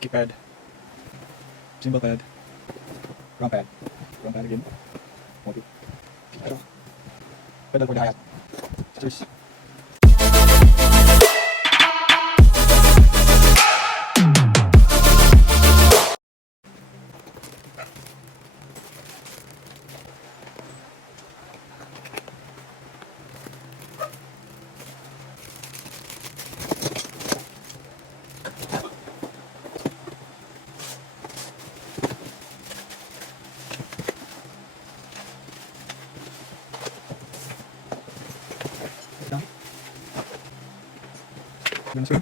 Keypad, symbol pad, wrong pad again, pedal for the hi-hat, scissors. Ganun sir.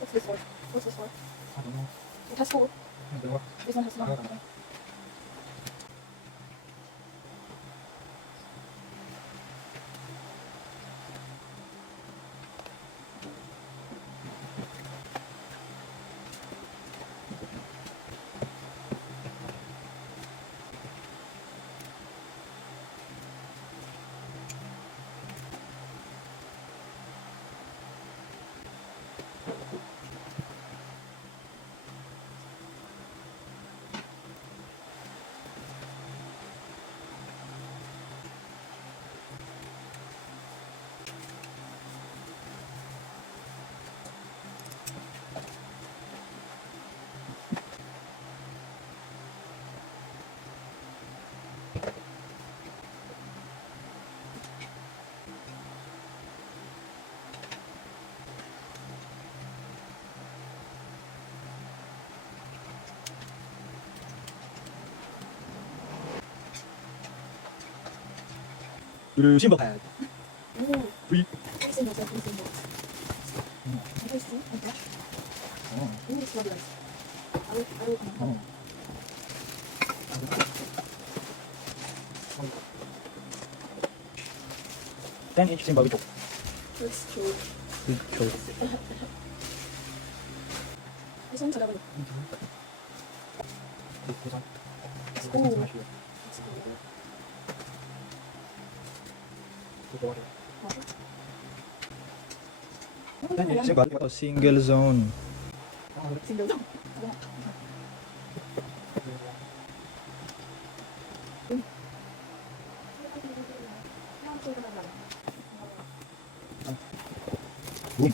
What's this for? What's this for? I don't know. It has four. Dalawa. This one has one. Okay. Symbol pad. Oh. Free. Three symbols. Three symbols. What is this? Like that? Oh. Ooh, it's lovely. I will. Oh. 10-inch symbol with choke. That's true. With choke. This one's a lovely. This one. It's cool. Smash it. It's cool. Put the water. Water. 10-inch symbol. Ito, single zone. Single zone. Boom.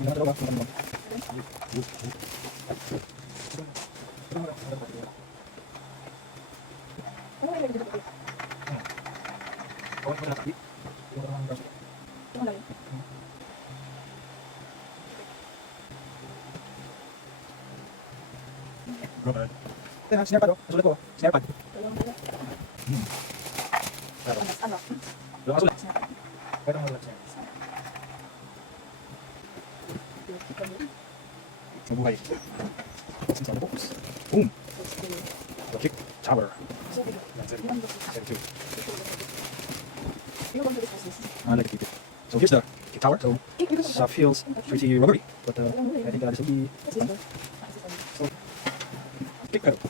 Ilang dalawa? Snare pad, oh. Nasulat ko, snare pad. Ano? Walang kasulat. Pwede mo ulat snare. Mabuhay. What's inside the box? Boom! The kick tower. That's it. That's it. I like to keep it. So here's the kick tower. So it feels pretty rubbery, but I think this will be so kick pedal.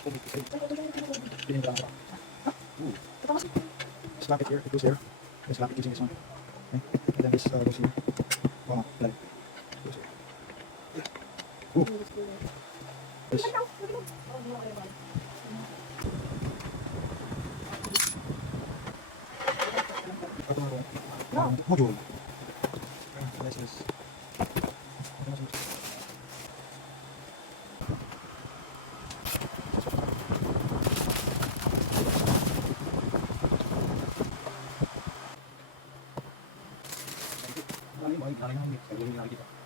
Pinin lang ako. Ooh. Slap it here. It goes there. Then slap it using this one. Okay. And then this goes here. Wow. Like. Goes here. Ooh. This. Module. This is. Ano yung nakikita?